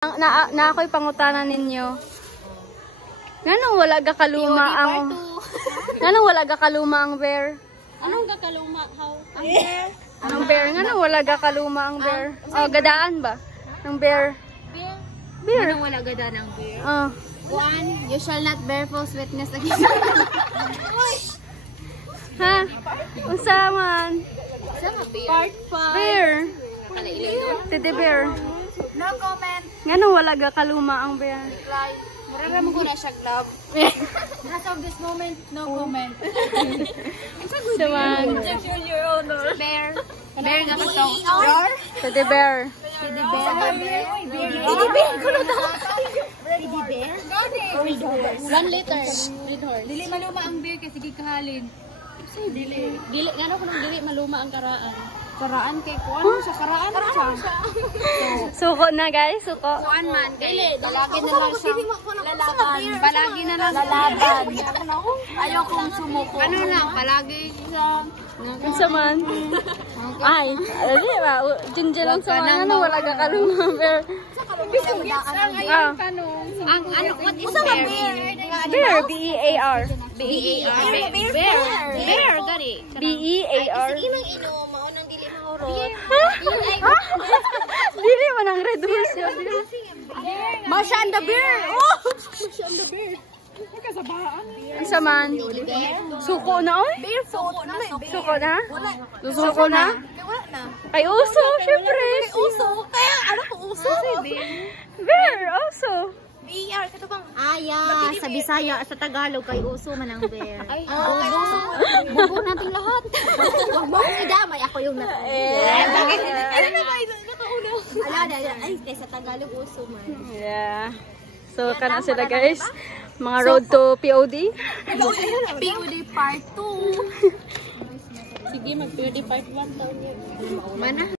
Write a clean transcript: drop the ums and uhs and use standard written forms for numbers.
Na ako'y pangutanan ninyo. Nganong wala ga kaluma ang Nganong wala ga kaluma ang bear? Anong gakaluma how? Ang bear. Ang bear nganong wala ga kaluma ang bear? Oh, gadaan ba? Ang bear. Bear. Anong wala gada ng bear? Oh. One, you shall not bear false witness against Ha? Unsa man? Part 5. Bear. Teddy bear. No comment. Nganong wala ga kaluma ang bear? Murara mo ko na siya glove. As of this moment, no comment. Saman. Objection, Your Honor. Bear. Bear nga katong. Teddy bear. Teddy bear. Teddy bear. Kulo daw. Teddy bear? 1 liter. Dili maluma ang bear kasi gikahalin. Dili. Dili. Gano'n ko nang dili maluma ang karaan. Karaan kay kuan sa karaan siya. Suko na guys, suko. Kuan man kay balagi na lang siya lalaban. Balagi na lang lalaban. Ayaw kong sumuko. Ano lang, palagi siya. Unsa man? Ay, dili ba? Junjun lang sa mga ano, wala ga kaluma bear. Ang ano, what is bear? Bear, B-E-A-R. B-E-A-R. Bear. Bear, gani. B-E-A-R. Imang ino, maunang dili mahurot. Dili man ang red horse yun. Masha and the bear. Oh! Unsa man? Suko na oy? Bear food. Suko na? Suko na? Wala na. Kay uso, syempre. Uso. Kaya ano ko uso? Bear, also. BR ka to bang? Aya, sa Bisaya, sa Tagalog kay uso man ang bear. Ay, uso. Bubo nating lahat. Wag mo akong idamay, ako yung bakit? Ano na ba ito? Nakaulo. Ala, ay, kay sa Tagalog uso man. Yeah. So, kana sila guys. Mga road to POD. POD part 2. Sige, mag-POD part 1 daw niya. Mana?